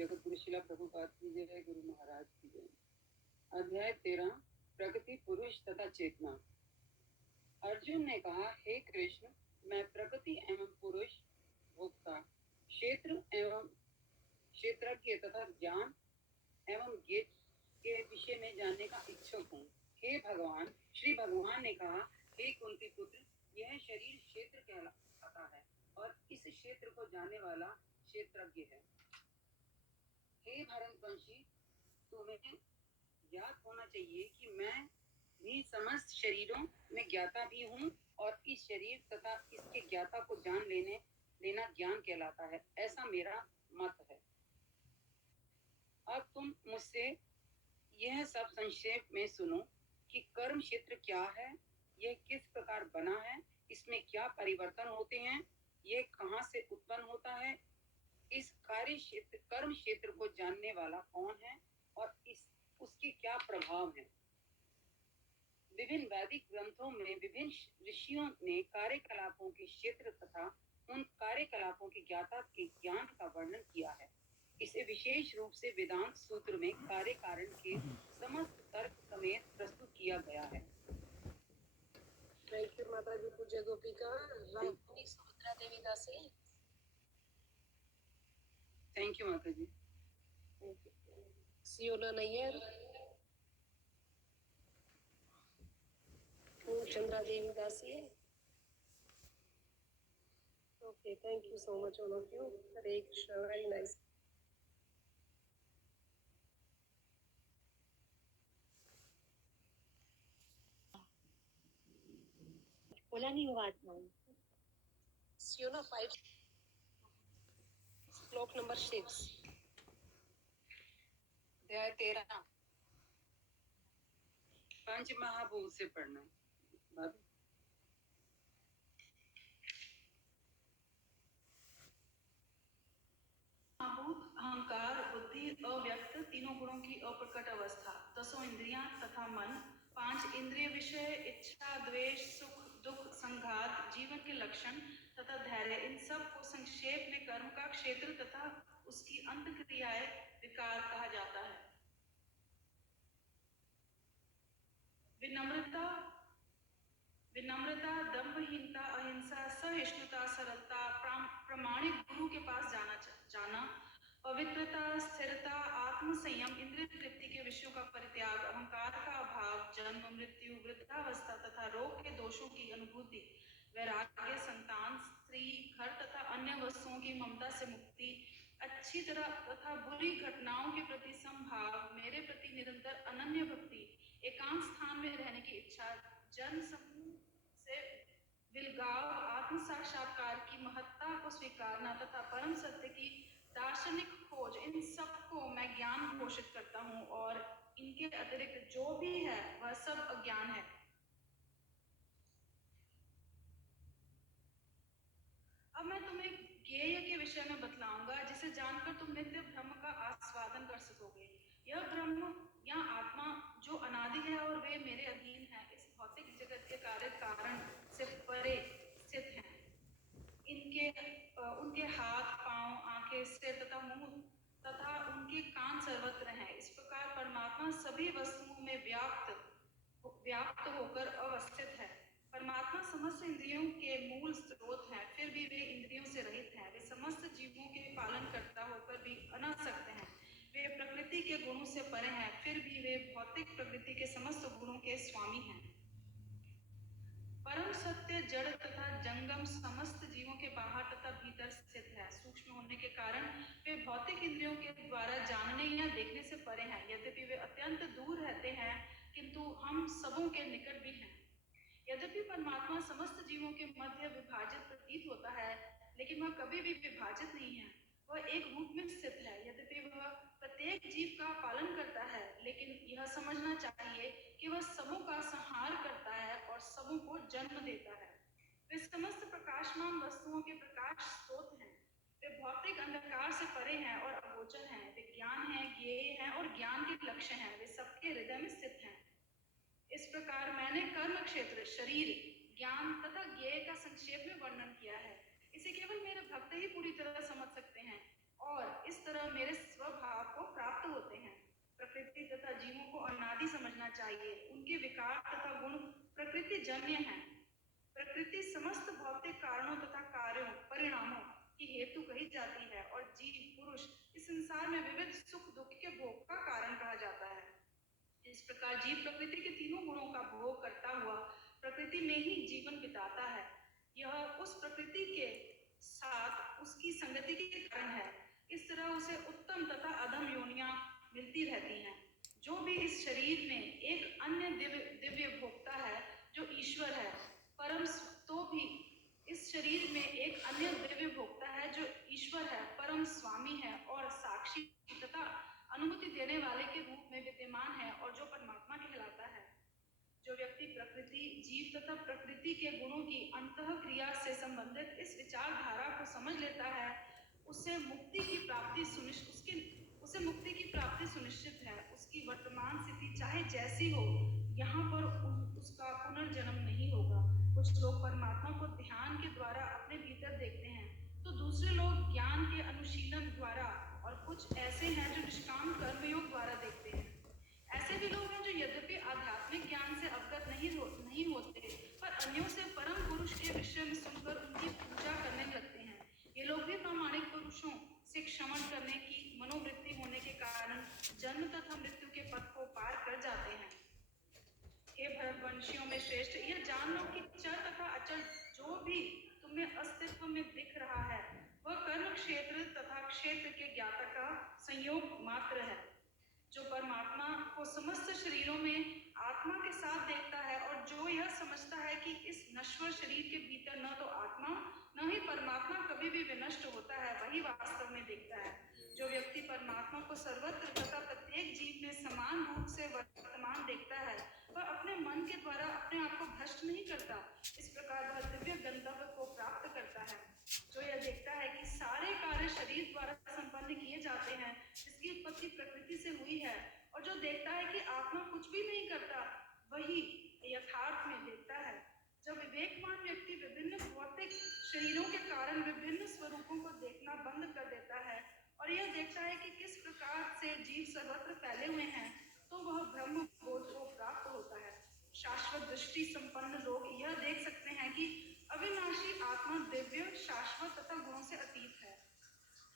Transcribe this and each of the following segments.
जगत गुरु शिला प्रभुपाद की जय, गुरु महाराज की जय। अध्याय 13, प्रकृति, पुरुष तथा चेतना। अर्जुन ने कहा, हे कृष्ण, मैं प्रकृति एवं पुरुष, भोक्ता, क्षेत्र एवं क्षेत्रज्ञ तथा ज्ञान एवं ज्ञेय के विषय में जानने का इच्छुक हूँ। हे भगवान, श्री भगवान ने कहा, हे कुंती पुत्र, यह शरीर क्षेत्र कहलाता है और इस क्षेत्र को जानने वाला क्षेत्रज्ञ है। हे भरतवंशी, तुम्हें याद होना चाहिए कि मैं भी समस्त शरीरों में ज्ञाता भी हूँ और इस शरीर तथा इसके ज्ञाता को जान लेना ज्ञान कहलाता है, ऐसा मेरा मत है। अब तुम मुझसे यह सब संक्षेप में सुनो कि कर्म क्षेत्र क्या है, यह किस प्रकार बना है, इसमें क्या परिवर्तन होते हैं, यह कहाँ से उत्पन्न होता है, इस कर्म क्षेत्र को जानने वाला कौन है और उसके क्या प्रभाव हैं। विभिन्न वैदिक ग्रंथों में विभिन्न ऋषियों ने कार्यकलापों के क्षेत्र तथा उन कार्यकलापों के ज्ञाता के ज्ञान का वर्णन किया है। इसे विशेष रूप से वेदांत सूत्र में कार्य कारण के समस्त तर्क समेत प्रस्तुत किया गया है। थैंक यू माता जी। पूज्य गोपिका रानी सुभद्रा देवी दासी। थैंक यू माता जी। सियोना नैयर, चंद्रा देवी दासी। Okay, thank you so much all of you. Hare Krishna, very nice. बोला नहीं हुआ था। Siona 5, श्लोक नंबर 6। अध्याय 13, पंच महाभूत से पढ़ना। महाभूत अहंकार, बुद्धि, अव्यक्त, तीनों गुणों की अप्रकट अवस्था, 10 इंद्रियां तथा मन, 5 इंद्रिय विषय, इच्छा, द्वेष, सुख, दुख, संघात, जीवन के लक्षण तथा धैर्य, इन सब को संक्षेप में कर्म का क्षेत्र तथा उसकी अंत क्रियाएं विकार कहा जाता है। विनम्रता, दंभहीनता, अहिंसा, सहिष्णुता, सरलता, प्रामाणिक गुरु के पास जाना, पवित्रता, स्थिरता, आत्म संयम, इंद्रिय तृप्ति के विषयों का परित्याग, अहंकार का अभाव, जन्म, मृत्यु, वृद्धावस्था तथा रोग के दोषों की अनुभूति, वैराग्य, संतान, स्त्री, घर तथा अन्य वस्तुओं की ममता से मुक्ति, अच्छी तरह तथा बुरी घटनाओं के प्रति संभाव, मेरे प्रति निरंतर अनन्य भक्ति, एकांत स्थान में रहने की इच्छा, जन समूह से विलगाव, आत्म साक्षात्कार की महत्ता को स्वीकारना तथा परम सत्य की दार्शनिक खोज, इन सबको मैं ज्ञान घोषित करता हूँ और इनके अतिरिक्त जो भी है वह सब अज्ञान है। अब मैं तुम्हें ज्ञेय के विषय में बतलाऊंगा, जिसे जानकर तुम नित्य ब्रह्म का आस्वादन कर सकोगे। यह ब्रह्म या आत्मा जो अनादि है और वे मेरे अधीन है, इस भौतिक जगत के कार्य कारण से परे स्थित हैं। उनके हाथ, पांव, आंखें, सिर तथा मुंह तथा उनके कान सर्वत्र हैं। इस प्रकार परमात्मा सभी वस्तुओं में व्याप्त होकर अवस्थित है। परमात्मा समस्त इंद्रियों के मूल स्रोत हैं, फिर भी वे इंद्रियों से रहित हैं। वे समस्त जीवों के पालन करता होकर भी अनासक्त हैं। वे प्रकृति के गुणों से परे हैं, फिर भी वे भौतिक प्रकृति के समस्त गुणों के स्वामी हैं। परम सत्य जड़ तथा जंगम समस्त जीवों के बाहर तथा भीतर स्थित है। सूक्ष्म होने के कारण वे भौतिक इंद्रियों के द्वारा जानने या देखने से परे हैं। यद्यपि वे अत्यंत दूर रहते हैं, किंतु हम सबों के निकट भी हैं। यद्यपि परमात्मा समस्त जीवों के मध्य विभाजित प्रतीत होता है, लेकिन वह कभी भी विभाजित नहीं है। वह एक रूप में स्थित है। यद्यपि वह प्रत्येक जीव का पालन करता है, लेकिन यह समझना चाहिए कि वह सबों का संहार करता है और सबों को जन्म देता है। वे समस्त प्रकाशमान वस्तुओं के प्रकाश स्रोत हैं। वे भौतिक अंधकार से परे हैं और अगोचर हैं। वे ज्ञान है, ज्ञेय हैं और ज्ञान के लक्ष्य हैं। वे सबके हृदय में स्थित हैं। इस प्रकार मैंने कर्म क्षेत्र, शरीर, ज्ञान तथा ज्ञेय का संक्षेप में वर्णन किया है। इसे केवल मेरे भक्त ही पूरी तरह समझ सकते हैं और इस तरह मेरे प्रकृति तथा जीवों को अनादि समझना चाहिए। उनके विकार तथा गुण प्रकृति जन्य हैं। प्रकृति समस्त भौतिक कारणों तथा कार्यों परिणामों की हेतु कही जाती है और जीव पुरुष इस संसार में विविध सुख दुख के भोग का कारण कहा जाता है। इस प्रकार जीव प्रकृति के तीनों गुणों का भोग करता हुआ प्रकृति में ही जीवन बिताता है। यह उस प्रकृति के साथ उसकी संगति के कारण है। इस तरह उसे उत्तम तथा अधम योनियां मिलती रहती हैं। जो भी इस शरीर में एक अन्य दिव्य भोक्ता है जो ईश्वर है, परम तो भी इस शरीर में एक अन्य दिव्य भोक्ता है जो ईश्वर है, परम स्वामी है और साक्षी तथा अनुभूति देने वाले के रूप में विद्यमान है और जो परमात्मा कहलाता है। जो व्यक्ति प्रकृति, जीव तथा प्रकृति के गुणों की अंतः क्रिया से संबंधित इस विचारधारा को समझ लेता है, उसे मुक्ति की प्राप्ति सुनिश्चित है। उसकी वर्तमान स्थिति चाहे जैसी हो, यहाँ पर उसका पुनर्जन्म नहीं होगा। कुछ लोग परमात्मा को ध्यान के द्वारा अपने भीतर देखते हैं, तो दूसरे लोग ज्ञान के अनुशीलन द्वारा, और कुछ ऐसे हैं जो निष्काम कर्मयोग द्वारा देखते हैं। ऐसे भी लोग हैं जो यद्यपि आध्यात्मिक ज्ञान से अवगत नहीं होते, पर अन्यों से परम पुरुष के विषय में सुनकर उनकी पूजा करने लगते हैं। ये लोग भी प्रामाणिक पुरुषों से क्षमण करने की मनोवृत्ति होने के कारण जन्म तथा मृत्यु के पथ को पार कर जाते हैं। हे भरतवंशियों में श्रेष्ठ, यह जान लो कि चर तथा अचल जो भी तुम्हें अस्तित्व में दिख रहा है, वह कर्म क्षेत्र तथा क्षेत्र के ज्ञाता का संयोग मात्र है। जो परमात्मा को समस्त शरीरों में आत्मा के साथ देखता है और जो यह समझता है कि इस नश्वर शरीर के भीतर न तो आत्मा न ही परमात्मा कभी भी विनष्ट होता है, वही वास्तव में देखता है। जो व्यक्ति परमात्मा को सर्वत्र तथा प्रत्येक जीव में समान रूप से वर्तमान देखता है, वह अपने मन के द्वारा अपने आप को भ्रष्ट नहीं करता। इस प्रकार वह दिव्य गंतव्य को प्राप्त करता है। जो यह देखता है कि सारे कार्य शरीर द्वारा संपन्न किए जाते हैं, जिसकी उत्पत्ति प्रकृति से हुई है, और जो देखता है कि आत्मा कुछ भी नहीं करता, वही यथार्थ में देखता है। जब विवेकवान व्यक्ति विभिन्न भौतिक शरीरों के कारण विभिन्न स्वरूपों को देखना बंद कर देता है और यह देखता है कि किस प्रकार से जीव सर्वत्र फैले हुए हैं, तो वह ब्रह्म बोध को प्राप्त होता है। शाश्वत दृष्टि संपन्न लोग यह देख सकते हैं कि अविनाशी आत्मा दिव्य, शाश्वत तथा गुणों से अतीत है।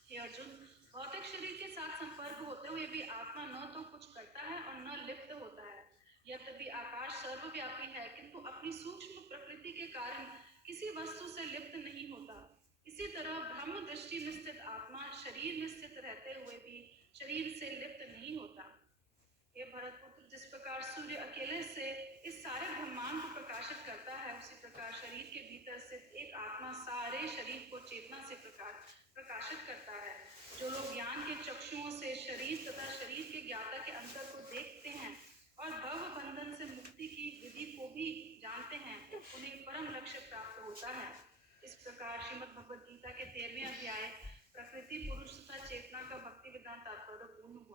हे अर्जुन, भौतिक शरीर के साथ संपर्क होते हुए भी आत्मा न तो कुछ करता है और न लिप्त होता है। यद्यपि आकाश सर्वव्यापी है, किंतु अपनी सूक्ष्म प्रकृति के कारण किसी वस्तु से लिप्त नहीं होता। इसी तरह ब्रह्म दृष्टि में स्थित आत्मा शरीर में स्थित रहते हुए भी शरीर से लिप्त नहीं होता। हे भरतपुत्र, जिस प्रकार सूर्य अकेले से इस सारे ब्रह्मांड को प्रकाशित करता है, उसी प्रकार शरीर के भीतर स्थित एक आत्मा सारे शरीर को चेतना से प्रकाशित करता है। जो लोग ज्ञान के चक्षुओं से शरीर तथा शरीर के ज्ञाता के अंतर को देखते हैं और भव बंधन से मुक्ति की विधि को भी जानते हैं, उन्हें परम लक्ष्य प्राप्त होता है। इस प्रकार श्रीमद् भगवद गीता के 13वें अध्याय प्रकृति, पुरुष तथा चेतना का भक्ति विधान तात्पर्य पूर्ण हुआ।